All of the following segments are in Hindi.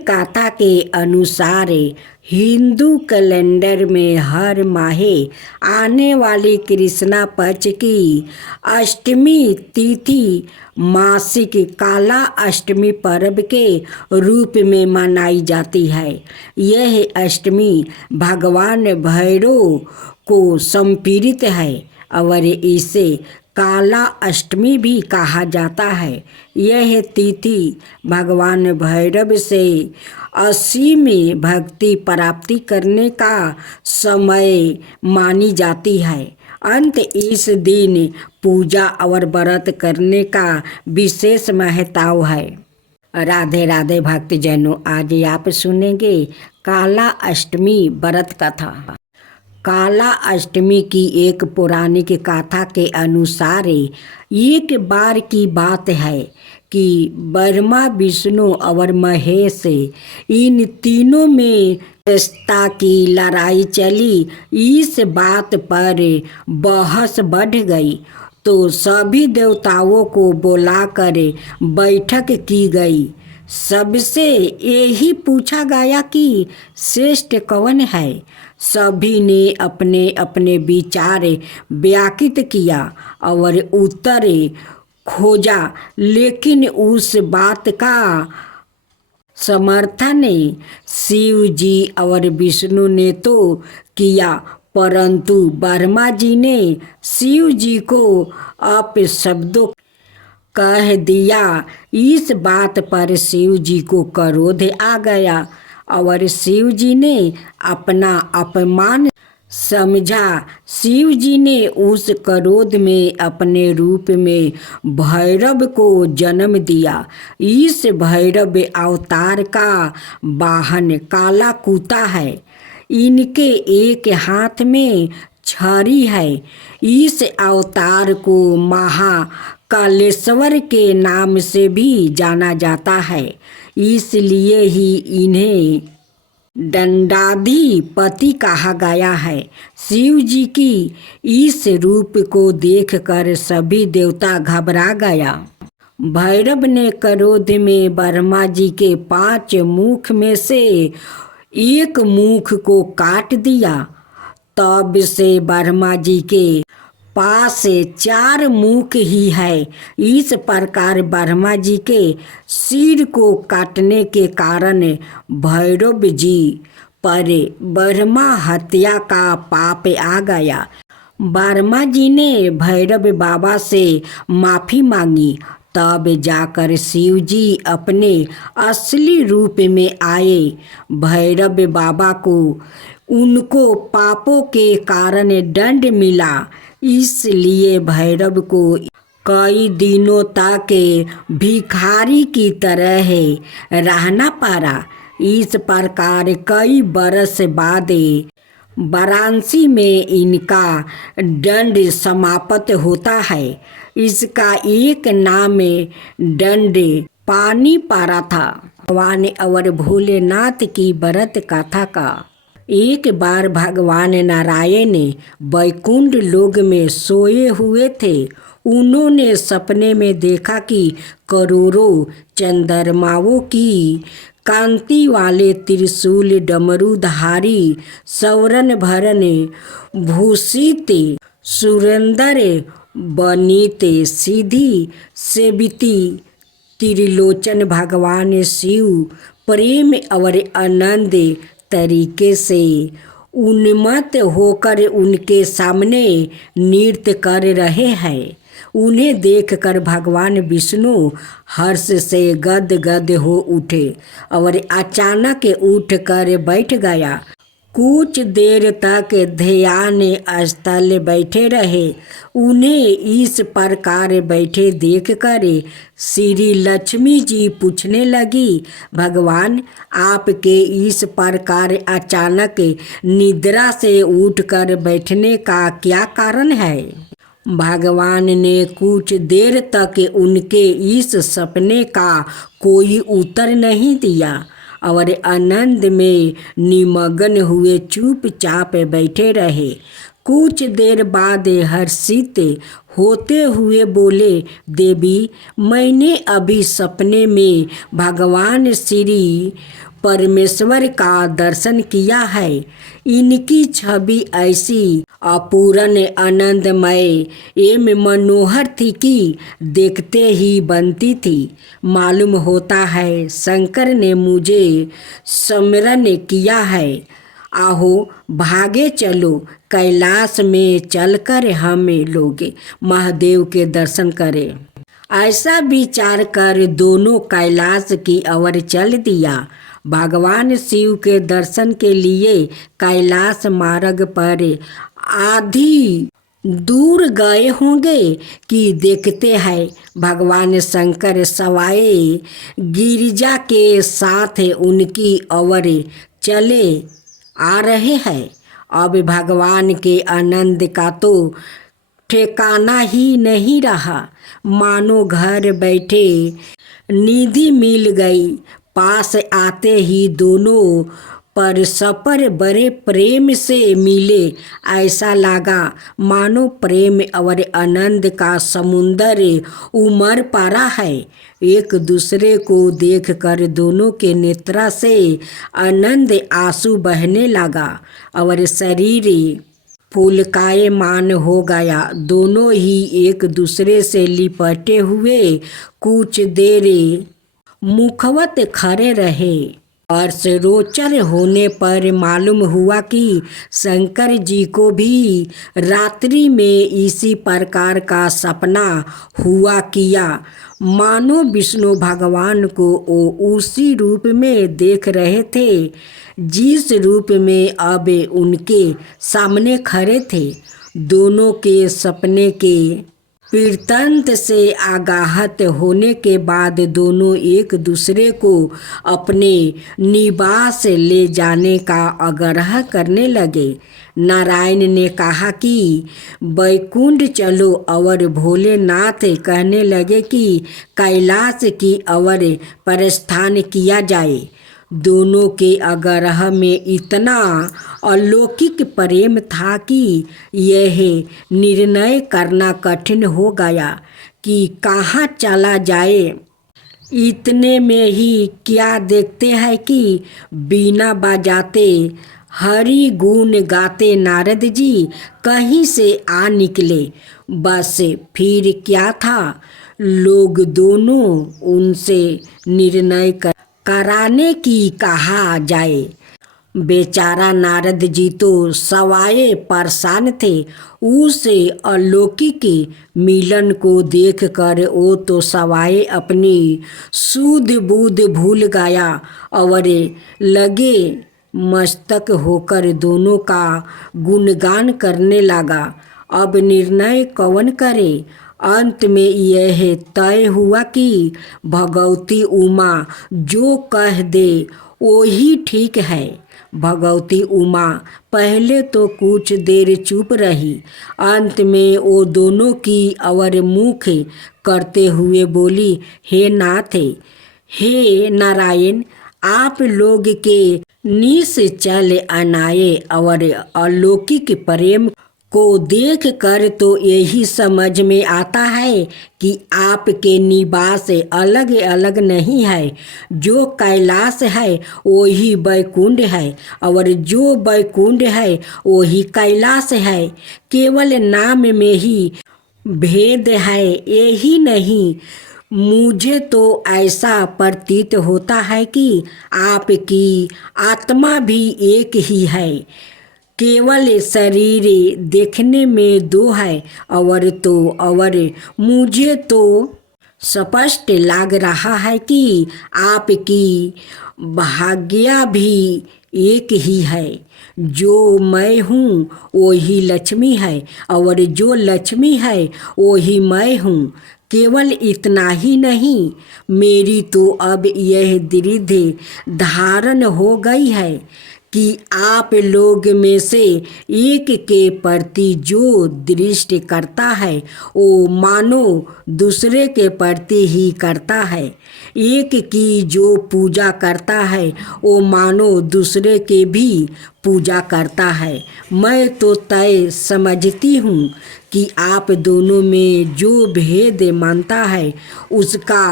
कथा के अनुसार हिंदू कैलेंडर में हर माहे आने वाली कृष्णा पक्ष की अष्टमी तिथि मासिक काला अष्टमी पर्व के रूप में मनाई जाती है। यह अष्टमी भगवान भैरव को समर्पित है और इसे काला अष्टमी भी कहा जाता है। यह तिथि भगवान भैरव से असीम भक्ति प्राप्ति करने का समय मानी जाती है। अंत इस दिन पूजा और व्रत करने का विशेष महत्व है। राधे राधे भक्तजनों, आज आप सुनेंगे काला अष्टमी व्रत कथा। काला अष्टमी की एक पौराणिक कथा के अनुसार एक बार की बात है कि ब्रह्मा, विष्णु और महेश इन तीनों में रिश्ता की लड़ाई चली। इस बात पर बहस बढ़ गई तो सभी देवताओं को बुलाकर बैठक की गई। सबसे यही पूछा गया कि श्रेष्ठ कौन है। सभी ने अपने अपने विचार व्यक्त किया और उत्तर खोजा, लेकिन उस बात का समर्थन शिव जी और विष्णु ने तो किया, परंतु ब्रह्मा जी ने शिव जी को अपशब्दों कह दिया। इस बात पर शिव जी को क्रोध आ गया और शिव जी ने अपना अपमान समझा। शिव जी ने उस क्रोध में अपने रूप में भैरव को जन्म दिया। इस भैरव अवतार का वाहन काला कुत्ता है। इनके एक हाथ में छड़ी है। इस अवतार को महाकालेश्वर के नाम से भी जाना जाता है, इसलिए ही इन्हें दंडाधिपति कहा गया है। शिव जी की इस रूप को देखकर सभी देवता घबरा गया। भैरव ने क्रोध में ब्रह्मा जी के 5 मुख में से एक मुख को काट दिया। तब से ब्रह्मा जी के पास 4 मुख ही है। इस प्रकार ब्रह्मा जी के सिर को काटने के कारण भैरव जी पर ब्रह्मा हत्या का पाप आ गया। ब्रह्मा जी ने भैरव बाबा से माफी मांगी, तब जाकर शिव जी अपने असली रूप में आए। भैरव बाबा को उनको पापों के कारण दंड मिला, इसलिए भैरव को कई दिनों तक भिखारी की तरह रहना पड़ा। इस प्रकार कई बरस बाद वाराणसी में इनका दंड समाप्त होता है। इसका एक नाम दंड पानी पारा था। भगवान और भोलेनाथ की व्रत कथा का। एक बार भगवान नारायण वैकुंठ लोक में सोए हुए थे। उन्होंने सपने में देखा कि करोड़ों चंद्रमाओं की कांति वाले त्रिशूल, डमरूधारी, सवरण भरण भूषित, सुरेंद्र बनित, सीधी सेविती त्रिलोचन भगवान शिव प्रेम और आनंद तरीके से उन्मत्त होकर उनके सामने नृत्य कर रहे हैं। उन्हें देखकर भगवान विष्णु हर्ष से गदगद हो उठे और अचानक उठकर बैठ गया। कुछ देर तक ध्यान स्थल बैठे रहे। उन्हें इस प्रकार बैठे देखकर श्री लक्ष्मी जी पूछने लगी, भगवान आपके इस प्रकार अचानक निद्रा से उठकर बैठने का क्या कारण है। भगवान ने कुछ देर तक उनके इस सपने का कोई उत्तर नहीं दिया और आनंद में निमग्न हुए चुपचाप बैठे रहे। कुछ देर बाद हर्षित होते हुए बोले, देवी, मैंने अभी सपने में भगवान श्री परमेश्वर का दर्शन किया है। इनकी छवि ऐसी अपूर्ण आनंदमय एवं मनोहर थी कि देखते ही बनती थी। मालूम होता है शंकर ने मुझे स्मरण किया है। आहो भागे चलो, कैलाश में चलकर हम लोग महादेव के दर्शन करें। ऐसा विचार कर दोनों कैलाश की ओर चल दिया। भगवान शिव के दर्शन के लिए कैलाश मार्ग पर आधी दूर गए होंगे कि देखते हैं भगवान शंकर सवाए गिरिजा के साथ उनकी ओर चले आ रहे हैं। अब भगवान के आनंद का तो ठिकाना ही नहीं रहा। मानो घर बैठे निधि मिल गई। पास आते ही दोनों परस्पर बड़े प्रेम से मिले। ऐसा लगा मानो प्रेम और आनंद का समुंदर उमड़ पड़ा है। एक दूसरे को देखकर दोनों के नेत्रा से आनंद आंसू बहने लगा और शरीर पुलकायमान हो गया। दोनों ही एक दूसरे से लिपटे हुए कुछ देर मुखवत खड़े रहे। और रोचर होने पर मालूम हुआ कि शंकर जी को भी रात्रि में इसी प्रकार का सपना हुआ किया। मानो विष्णु भगवान को वो उसी रूप में देख रहे थे जिस रूप में अब उनके सामने खड़े थे। दोनों के सपने के वृत्तांत से आगाहत होने के बाद दोनों एक दूसरे को अपने निवास ले जाने का आग्रह करने लगे। नारायण ने कहा कि वैकुंठ चलो और भोलेनाथ कहने लगे कि कैलाश की ओर प्रस्थान किया जाए। दोनों के आग्रह में इतना अलौकिक प्रेम था कि यह निर्णय करना कठिन हो गया कि कहाँ चला जाए। इतने में ही क्या देखते हैं कि बीना बजाते हरि गुण गाते नारद जी कहीं से आ निकले। बस फिर क्या था, लोग दोनों उनसे निर्णय कराने की कहा जाए। बेचारा नारद जी तो सवाए परेशान थे। उस अलौकिक मिलन को देखकर वो तो सवाए अपनी सूझ बूझ भूल गया और लगे मस्तक होकर दोनों का गुणगान करने लगा। अब निर्णय कौन करे। अंत में यह तय हुआ कि भगवती उमा जो कह दे वही ठीक है। भगवती उमा पहले तो कुछ देर चुप रही। अंत में वो दोनों की ओर मुख करते हुए बोली, हे नाथ, हे नारायण, आप लोग के निश्चल अनाये और अलौकिक प्रेम को देख कर तो यही समझ में आता है कि आपके निवास अलग अलग नहीं है। जो कैलाश है वही वैकुंठ है और जो वैकुंठ है वही कैलाश है। केवल नाम में ही भेद है, यही नहीं। मुझे तो ऐसा प्रतीत होता है कि आपकी आत्मा भी एक ही है। केवल शरीर देखने में दो है और मुझे तो स्पष्ट लग रहा है कि आपकी भाग्य भी एक ही है। जो मैं हूँ वही लक्ष्मी है और जो लक्ष्मी है वही मैं हूँ। केवल इतना ही नहीं, मेरी तो अब यह दृढ़ धारण हो गई है कि आप लोग में से एक के प्रति जो दृष्टि करता है वो मानो दूसरे के प्रति ही करता है। एक की जो पूजा करता है वो मानो दूसरे के भी पूजा करता है। मैं तो तय समझती हूँ कि आप दोनों में जो भेद मानता है उसका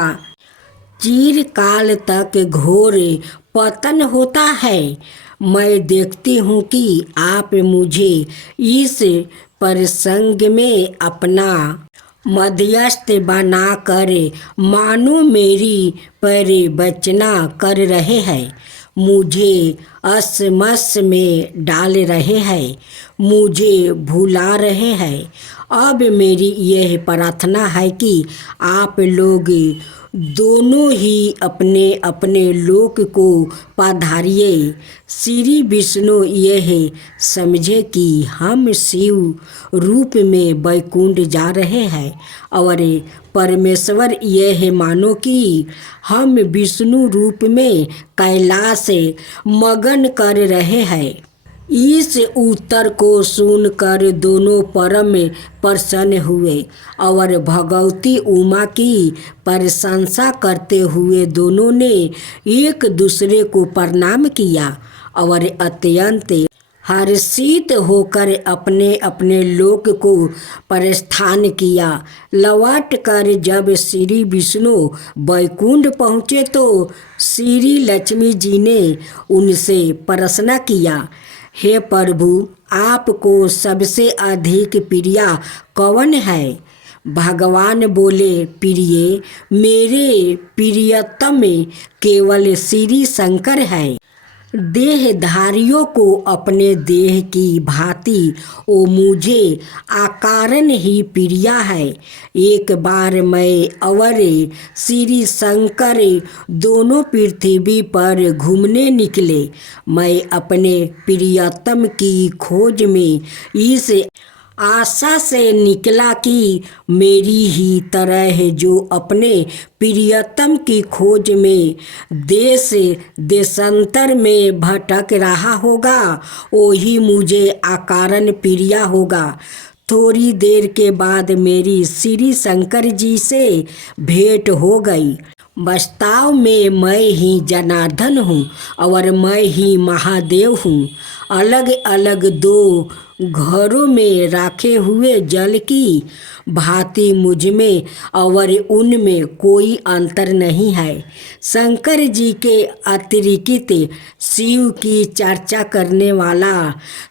चिरकाल तक घोर पतन होता है। मैं देखती हूँ कि आप मुझे इस प्रसंग में अपना मध्यस्थ बनाकर मानो मेरी परिवचना कर रहे हैं, मुझे असमस में डाल रहे हैं, मुझे भुला रहे हैं। अब मेरी यह प्रार्थना है कि आप लोग दोनों ही अपने अपने लोक को पधारिए। श्री विष्णु यह समझे कि हम शिव रूप में वैकुंठ जा रहे हैं और परमेश्वर यह मानो कि हम विष्णु रूप में कैलाश मगन कर रहे हैं। इस उत्तर को सुनकर दोनों परम प्रसन्न हुए और भगवती उमा की प्रशंसा करते हुए दोनों ने एक दूसरे को प्रणाम किया और अत्यंत हर्षित होकर अपने अपने लोक को प्रस्थान किया। लौट कर जब श्री विष्णु वैकुंठ पहुँचे तो श्री लक्ष्मी जी ने उनसे प्रश्न किया, हे प्रभु, आपको सबसे अधिक प्रिय कौन है? भगवान बोले, प्रिय मेरे प्रियतम केवल श्री शंकर है। देहधारियों को अपने देह की भांति वो मुझे आकारण ही प्रिय है। एक बार मैं और श्री शंकर दोनों पृथ्वी पर घूमने निकले। मैं अपने प्रियतम की खोज में इस आशा से निकला कि मेरी ही तरह जो अपने प्रियतम की खोज में देश देशांतर में भटक रहा होगा वही मुझे अकारण प्रिय होगा। थोड़ी देर के बाद मेरी श्री शंकर जी से भेंट हो गई। वास्तव में मैं ही जनार्दन हूँ और मैं ही महादेव हूँ। अलग अलग दो घरों में रखे हुए जल की भांति मुझ में और उनमें कोई अंतर नहीं है। शंकर जी के अतिरिक्त शिव की चर्चा करने वाला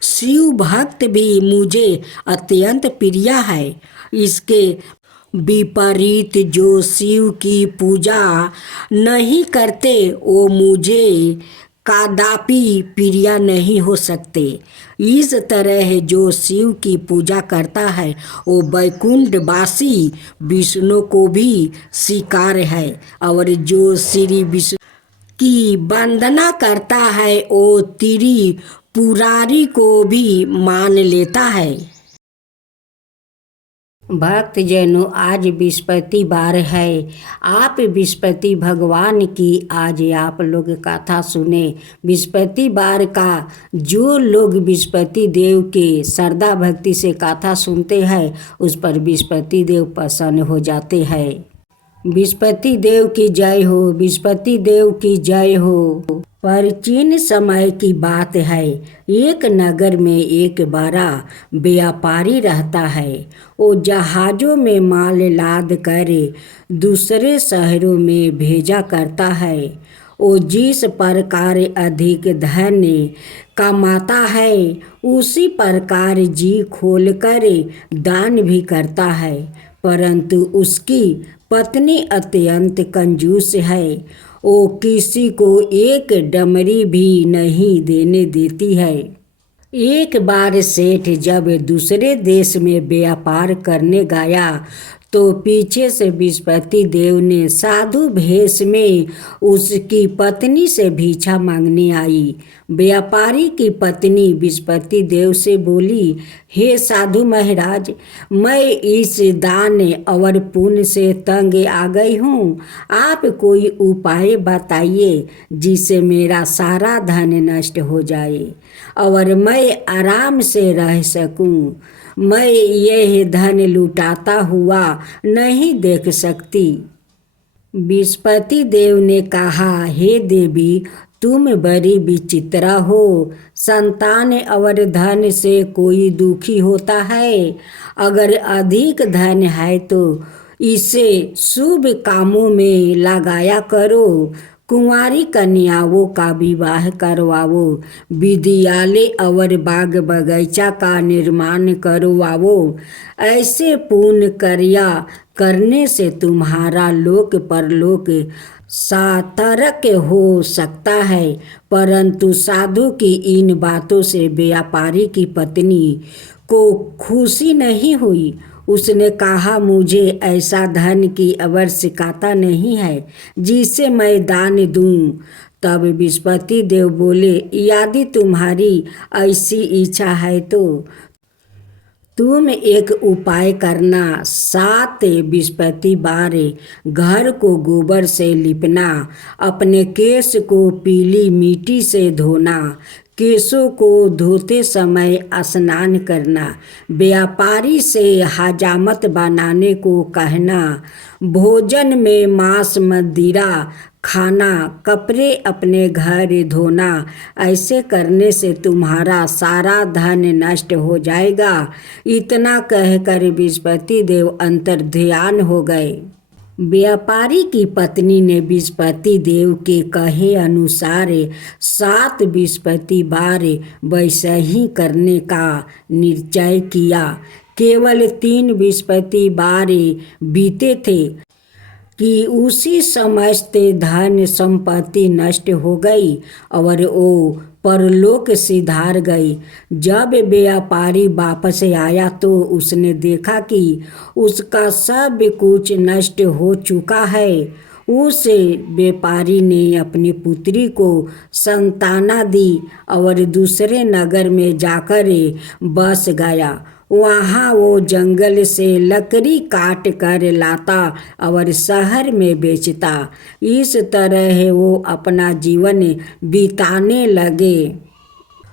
शिव भक्त भी मुझे अत्यंत प्रिय है। इसके विपरीत जो शिव की पूजा नहीं करते वो मुझे कदापि प्रिय नहीं हो सकते। इस तरह जो शिव की पूजा करता है वो वैकुंठवासी विष्णु को भी स्वीकार है और जो श्री विष्णु की वंदना करता है वो त्रिपुरारी को भी मान लेता है। भक्त जनों, आज बृहस्पतिवार है। आप बृहस्पति भगवान की आज आप लोग कथा सुने। बृहस्पतिवार का जो लोग बृहस्पति देव के श्रद्धा भक्ति से कथा सुनते हैं उस पर बृहस्पति देव प्रसन्न हो जाते हैं। बृहस्पति देव की जय हो, बृहस्पति देव की जय हो। प्राचीन समय की बात है। एक नगर में एक बड़ा व्यापारी रहता है। वो जहाज़ों में माल लाद कर दूसरे शहरों में भेजा करता है। वो जिस प्रकार अधिक धन कमाता है उसी प्रकार जी खोलकर दान भी करता है, परंतु उसकी पत्नी अत्यंत कंजूस है। वो किसी को एक डमरी भी नहीं देने देती है। एक बार सेठ जब दूसरे देश में व्यापार करने गया तो पीछे से बृहस्पति देव ने साधु भेष में उसकी पत्नी से भिक्षा मांगने आई। व्यापारी की पत्नी विस्पति देव से बोली, हे साधु महाराज, मैं इस दान और पुण्य से तंग आ गई हूँ। आप कोई उपाय बताइए जिससे मेरा सारा धन नष्ट हो जाए और मैं आराम से रह सकूँ। मैं यह धन लुटाता हुआ नहीं देख सकती। विस्पति देव ने कहा, हे देवी, तुम बड़ी विचित्र हो। संतान और धन से कोई दुखी होता है। अगर अधिक धन है तो इसे शुभ कामों में लगाया करो। कुंवारी कन्याओं का विवाह करवाओ, विद्यालय और बाग बगीचा का निर्माण करवाओ। ऐसे पुण्य कार्य करने से तुम्हारा लोक परलोक सार्थक हो सकता है। परंतु साधु की इन बातों से व्यापारी की पत्नी को खुशी नहीं हुई। उसने कहा, मुझे ऐसा धन की आवश्यकता नहीं है जिसे मैं दान दूं। तब विस्पति देव बोले, यदि तुम्हारी ऐसी इच्छा है तो तुम एक उपाय करना। 7 बृहस्पतिवार घर को गोबर से लिपना, अपने केश को पीली मिट्टी से धोना, केशों को धोते समय स्नान करना, व्यापारी से हजामत बनाने को कहना, भोजन में मांस मदिरा खाना, कपड़े अपने घर धोना। ऐसे करने से तुम्हारा सारा धन नष्ट हो जाएगा। इतना कहकर बृहस्पति देव अंतर्ध्यान हो गए। व्यापारी की पत्नी ने बृहस्पति देव के कहे अनुसार 7 बृहस्पतिवार वैसे ही करने का निश्चय किया। केवल 3 बृहस्पतिवार बीते थे कि उसी समस्त धन संपत्ति नष्ट हो गई और वो परलोक सिधार गई। जब व्यापारी वापस आया तो उसने देखा कि उसका सब कुछ नष्ट हो चुका है। उस व्यापारी ने अपनी पुत्री को संताना दी और दूसरे नगर में जाकर बस गया। वहाँ वो जंगल से लकड़ी काट कर लाता और शहर में बेचता। इस तरह वो अपना जीवन बिताने लगे।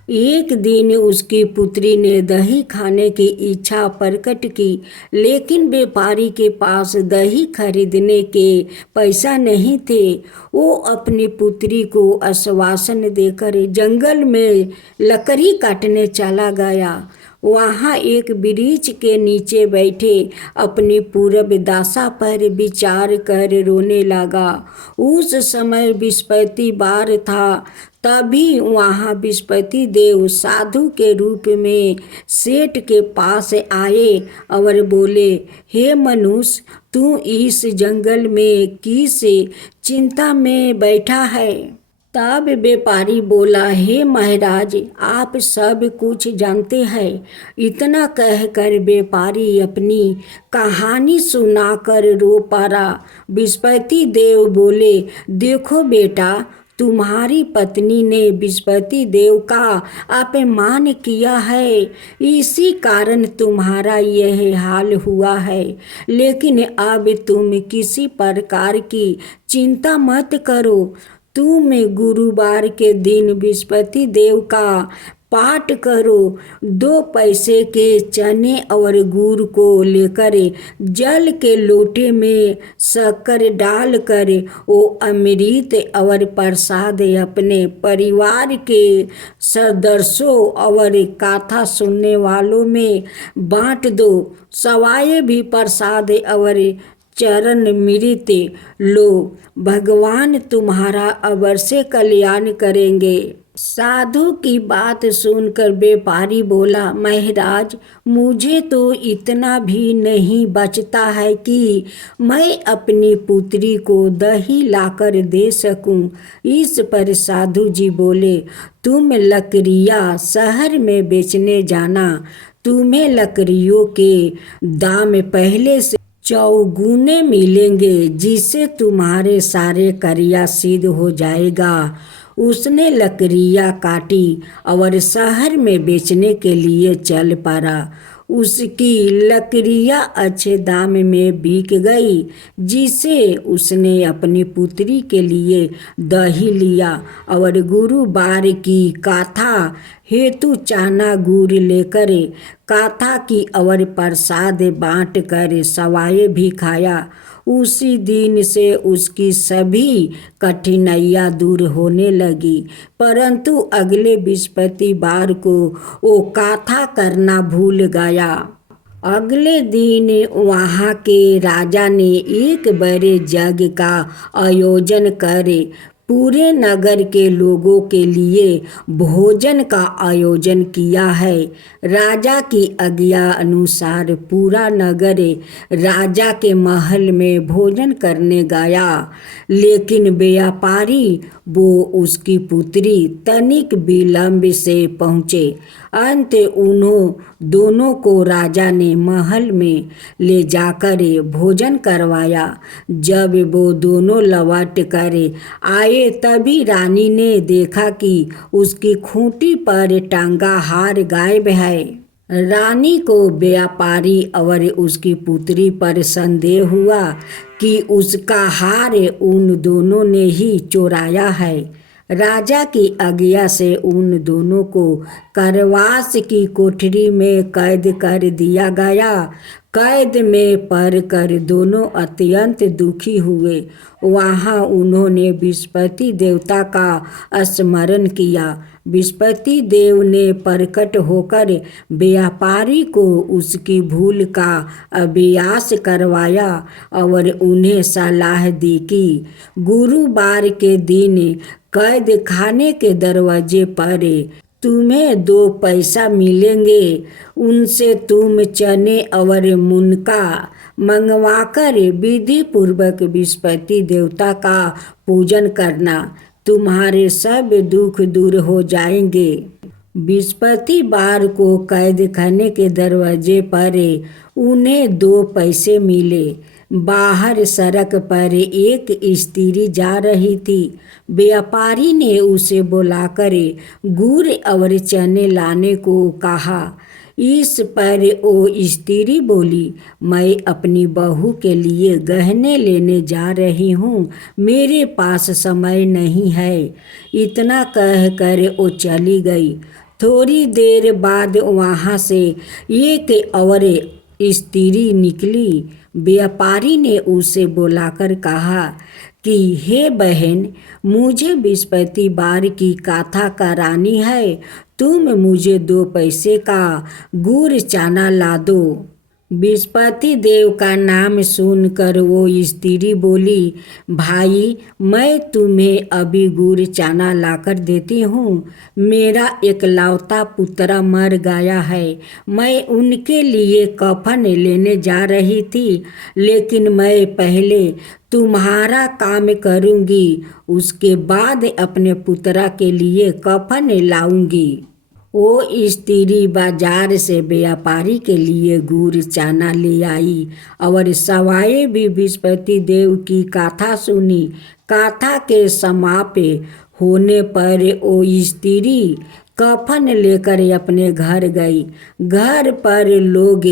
एक दिन उसकी पुत्री ने दही खाने की इच्छा प्रकट की, लेकिन व्यापारी के पास दही खरीदने के पैसा नहीं थे। वो अपनी पुत्री को आश्वासन देकर जंगल में लकड़ी काटने चला गया। वहाँ एक वृक्ष के नीचे बैठे अपनी पूर्व दशा पर विचार कर रोने लगा। उस समय बृहस्पतिवार था। तभी वहाँ बृहस्पति देव साधु के रूप में सेठ के पास आए और बोले, हे मनुष्य, तू इस जंगल में किस चिंता में बैठा है? तब व्यापारी बोला, हे महाराज, आप सब कुछ जानते हैं। इतना कहकर व्यापारी अपनी कहानी सुनाकर रो पड़ा। बृहस्पति देव बोले, देखो बेटा, तुम्हारी पत्नी ने बृहस्पति देव का अपमान किया है, इसी कारण तुम्हारा यह हाल हुआ है। लेकिन अब तुम किसी प्रकार की चिंता मत करो। तुम गुरुवार के दिन बृहस्पति देव का पाठ करो। 2 पैसे के चने और गुड़ को लेकर जल के लोटे में शक्कर डालकर वो अमृत और प्रसाद अपने परिवार के सदस्यों और कथा सुनने वालों में बांट दो। सवाए भी प्रसाद और चरण मृत लो, भगवान तुम्हारा अवश्य कल्याण करेंगे। साधु की बात सुनकर व्यापारी बोला, महाराज, मुझे तो इतना भी नहीं बचता है कि मैं अपनी पुत्री को दही लाकर दे सकूं। इस पर साधु जी बोले, तुम लकड़ियाँ शहर में बेचने जाना। तुम्हें लकड़ियों के दाम पहले से चौगुने मिलेंगे, जिससे तुम्हारे सारे कार्य सिद्ध हो जाएगा। उसने लकड़ियाँ काटी और शहर में बेचने के लिए चल पड़ा। उसकी लकड़ियाँ अच्छे दाम में बिक गई, जिसे उसने अपनी पुत्री के लिए दही लिया और गुरुवार की कथा हेतु चाना गुड़ लेकर कथा की और प्रसाद बांट कर सवाए भी खाया। उसी दिन से उसकी सभी कठिनाइयाँ दूर होने लगी। परंतु अगले बृहस्पतिवार को वो कथा करना भूल गया। अगले दिन वहाँ के राजा ने एक बड़े यज्ञ का आयोजन कर पूरे नगर के लोगों के लिए भोजन का आयोजन किया है। राजा की आज्ञा अनुसार पूरा नगर राजा के महल में भोजन करने गया, लेकिन व्यापारी वो उसकी पुत्री तनिक विलंब से पहुँचे। अंत उन्हों दोनों को राजा ने महल में ले जाकर भोजन करवाया। जब वो दोनों लौट कर आए तभी रानी ने देखा कि उसकी खूंटी पर टांगा हार गायब है। रानी को व्यापारी और उसकी पुत्री पर संदेह हुआ कि उसका हार उन दोनों ने ही चुराया है। राजा की आज्ञा से उन दोनों को कारावास की कोठरी में कैद कर दिया गया। कैद में पड़कर दोनों अत्यंत दुखी हुए। वहाँ उन्होंने बृहस्पति देवता का स्मरण किया। बृहस्पति देव ने प्रकट होकर व्यापारी को उसकी भूल का अभ्यास करवाया और उन्हें सलाह दी कि गुरुवार के दिन कैद खाने के दरवाजे पर तुम्हें 2 पैसा मिलेंगे। उनसे तुम चने और मुनका मंगवाकर विधि पूर्वक बृहस्पति देवता का पूजन करना। तुम्हारे सब दुख दूर हो जाएंगे। बृहस्पतिवार को कैद खाने के दरवाजे पर उन्हें 2 पैसे मिले। बाहर सड़क पर एक स्त्री जा रही थी। व्यापारी ने उसे बुलाकर गुड़ और चने लाने को कहा। इस पर वो स्त्री बोली, मैं अपनी बहू के लिए गहने लेने जा रही हूँ, मेरे पास समय नहीं है। इतना कहकर वो चली गई। थोड़ी देर बाद वहाँ से एक और स्त्री निकली। व्यापारी ने उसे बुलाकर कहा कि हे बहन, मुझे बृहस्पतिवार की कथा करानी है, तुम मुझे 2 पैसे का गुड़ चना ला दो। बृहस्पति देव का नाम सुनकर वो स्त्री बोली, भाई मैं तुम्हें अभी गुड़ चना लाकर देती हूँ। मेरा एकलौता पुत्र मर गया है। मैं उनके लिए कफन लेने जा रही थी, लेकिन मैं पहले तुम्हारा काम करूँगी, उसके बाद अपने पुत्र के लिए कफन लाऊंगी। वो स्त्री बाजार से व्यापारी के लिए गुड़ चना ले आई और सवाए भी बृहस्पति देव की कथा सुनी। कथा के समाप्त होने पर वो स्त्री कफन लेकर अपने घर गई। घर पर लोग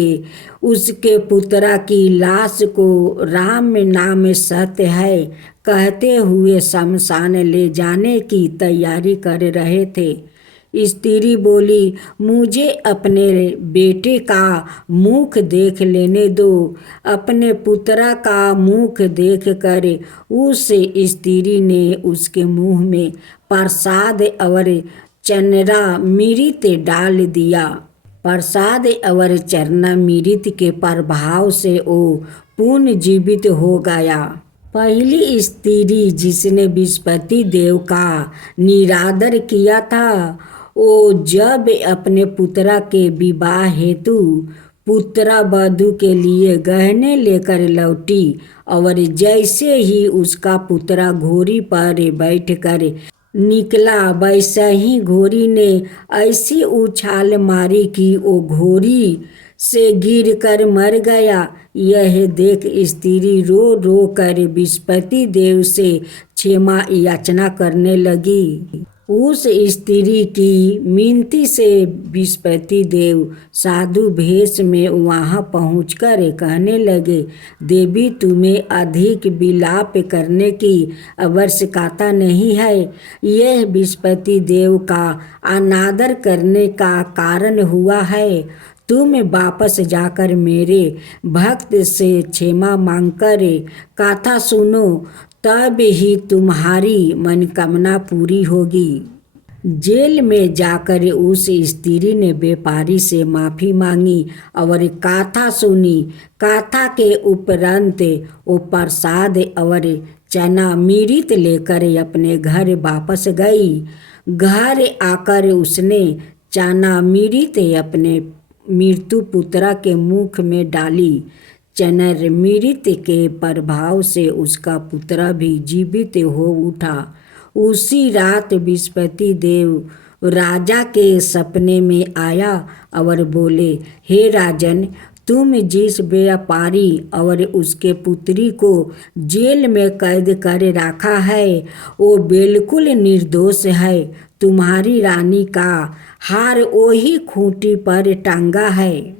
उसके पुत्र की लाश को राम नाम सत्य है कहते हुए शमशान ले जाने की तैयारी कर रहे थे। स्त्री बोली, मुझे अपने बेटे का मुख देख लेने दो। अपने पुत्र का मुख देखकर उस स्त्री ने उसके मुंह में प्रसाद और चरना मृत डाल दिया। प्रसाद और चरना मृत के प्रभाव से वो पुनर्जीवित हो गया। पहली स्त्री जिसने बृहस्पति देव का निरादर किया था, वो जब अपने पुत्र के विवाह हेतु पुत्र वधू के लिए गहने लेकर लौटी और जैसे ही उसका पुत्र घोड़ी पर बैठकर निकला, वैसे ही घोड़ी ने ऐसी उछाल मारी कि वो घोड़ी से गिरकर मर गया। यह देख स्त्री रो रो कर विस्पति देव से क्षमा याचना करने लगी। उस स्त्री की मिनती से विस्पति देव साधु भेष में वहाँ पहुंचकर कहने लगे, देवी तुम्हें अधिक विलाप करने की आवश्यकता नहीं है। यह विस्पति देव का अनादर करने का कारण हुआ है। तुम वापस जाकर मेरे भक्त से क्षमा मांगकर कथा सुनो, तब ही तुम्हारी मनोकामना पूरी होगी। जेल में जाकर उस स्त्री ने व्यापारी से माफ़ी मांगी और कथा सुनी। कथा के उपरांत वो प्रसाद और चना मृत लेकर अपने घर वापस गई। घर आकर उसने चना मृत अपने मृत्यु पुत्र के मुख में डाली। चनर मृत के प्रभाव से उसका पुत्र भी जीवित हो उठा। उसी रात विस्पति देव राजा के सपने में आया और बोले, हे राजन, तुम जिस व्यापारी और उसके पुत्री को जेल में कैद कर रखा है वो बिल्कुल निर्दोष है। तुम्हारी रानी का हार वही खूंटी पर टांगा है।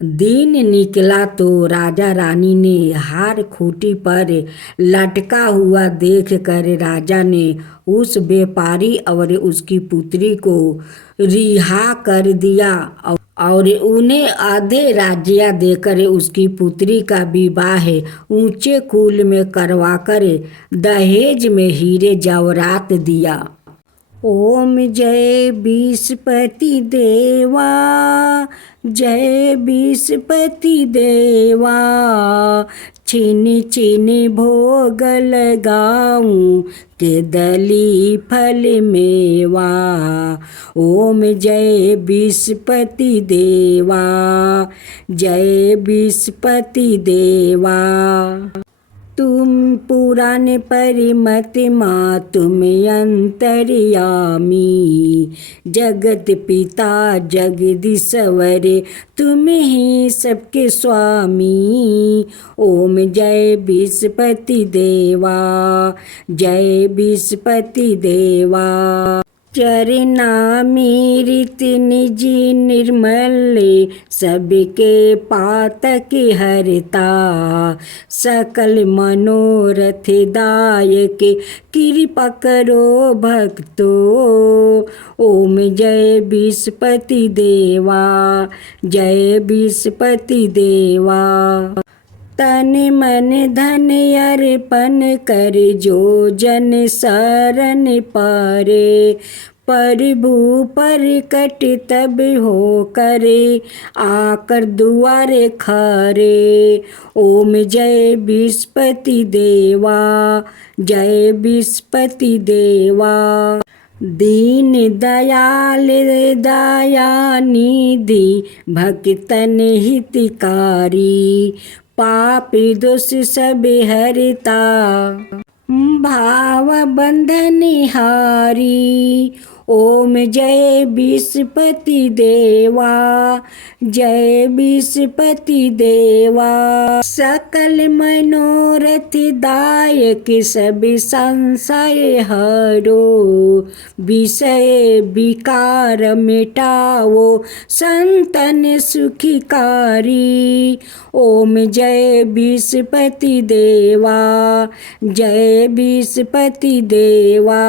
दिन निकला तो राजा रानी ने हार खूंटी पर लटका हुआ देखकर राजा ने उस व्यापारी और उसकी पुत्री को रिहा कर दिया और उन्हें आधे राज्य देकर उसकी पुत्री का विवाह ऊंचे कुल में करवाकर दहेज में हीरे जवाहरात दिया। ओम जय विस्पति देवा, जय विस्पति देवा, छिन छिन भोग लगाऊं केदली फल मेवा। ओम जय विस्पति देवा, जय विस्पति देवा। तुम पुराण परिमत माँ तुम अंतर्यामी, जगत पिता जगदीश्वर तुम ही सबके स्वामी। ओम जय विस्पति देवा, जय विस्पति देवा। चरणामृत निज निर्मल सबके पातक हरता, सकल मनोरथ दायक कृपा करो भक्तो। ओम जय विस्पति देवा, जय विस्पति देवा। तन मन धन अर्पण कर जो जन शरण पारे, प्रभु प्रकट तब हो करे आकर दुआरे खरे। ओम जय विस्पति देवा, जय विस्पति देवा। दीन दयाल दया निधि भक्तन हितकारी, पापी दोष सब हरता भाव बंधन हारी। ओम जय विस्पति देवा, जय विस्पति देवा। सकल मनोरथ दायक सब संशय हरो, विषय विकार मिटाओ संतन सुखकारी। ओम जय विस्पति देवा, जय विस्पति देवा।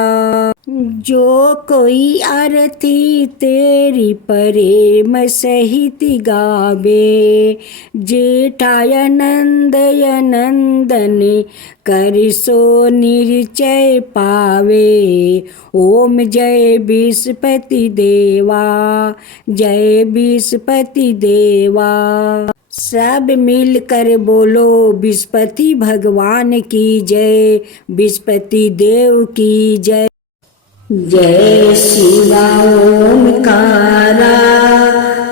जो कोई आरती तेरी प्रेम सहित गावे, जेठाय नंदय नंदन कर सो निश्चय पावे। ओम जय विस्पति देवा, जय विस्पति देवा। सब मिलकर बोलो विस्पति भगवान की जय, विस्पति देव की जय। जय शिवा ओमकारा,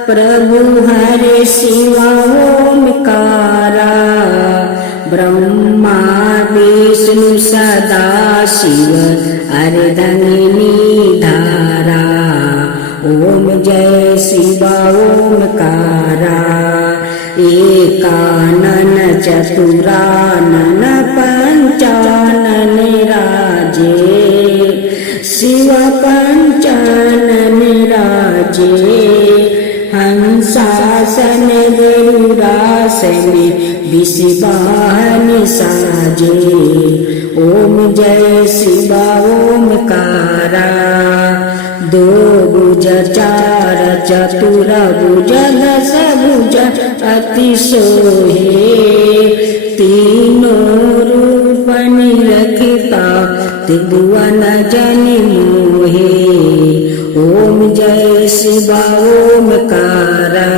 प्रभु हरे शिवा ओमकारा। ब्रह्मा विष्णु सदा शिव अर्धंगिनी धारा। ओम जय शिवा ओमकारा, एकानन चतुरानन पंचानन राजे शिव पंचानन राजे हंसासन गरुड़ासन विषवाहन साजे ओम जय शिव ओमकारा दो भुज चार चतुर भुज दस भुज अति सोहे तीनों रूप निरखता त्रिभुवन जन मोहे ओम जय शिव ओमकारा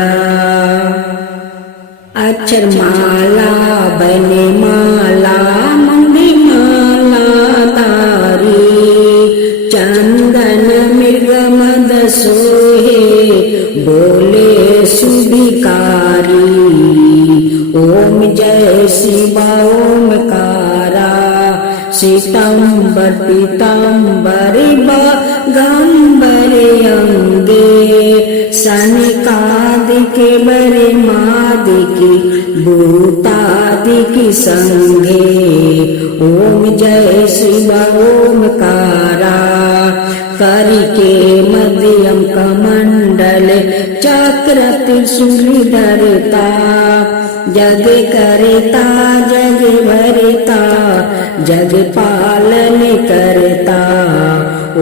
अक्षर माला बने माला मंदी माला तारी चंदन मृग मद सोहे बोले सुभिकारी ओम जय शिव ओमकारा सीतंबर पीतांबर गंबर अंगे सनिकादिक बरे मादिक भूतादिक संगे ओम जय शिव ओमकारा करिके मध्यम कमंडल चक्र त्रिशूल धरता जग करता जग भरता जग पालन करता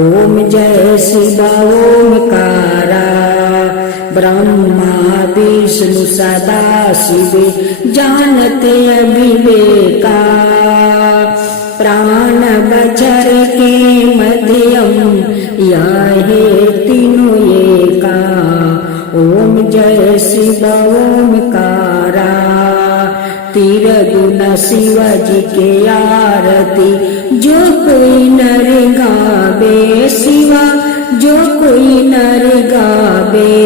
ओम जय शिव ओमकारा ब्रह्मा विष्णु सदा शिव जानते अविवेका प्राण बचर के मध्यम यहे तीनों एका ओम जय शिव ओमकारा तीर गुण शिव जी के आरती जो कोई नर गावे शिवा जो कोई नर गावे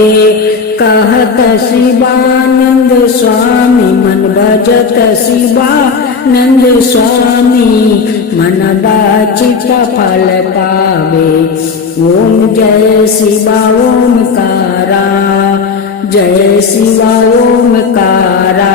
कहत शिवानंद स्वामी मन भजत शिवानंद स्वामी मन वांछित फल पावे ओम जय शिव ओमकारा जय शिव ओमकारा।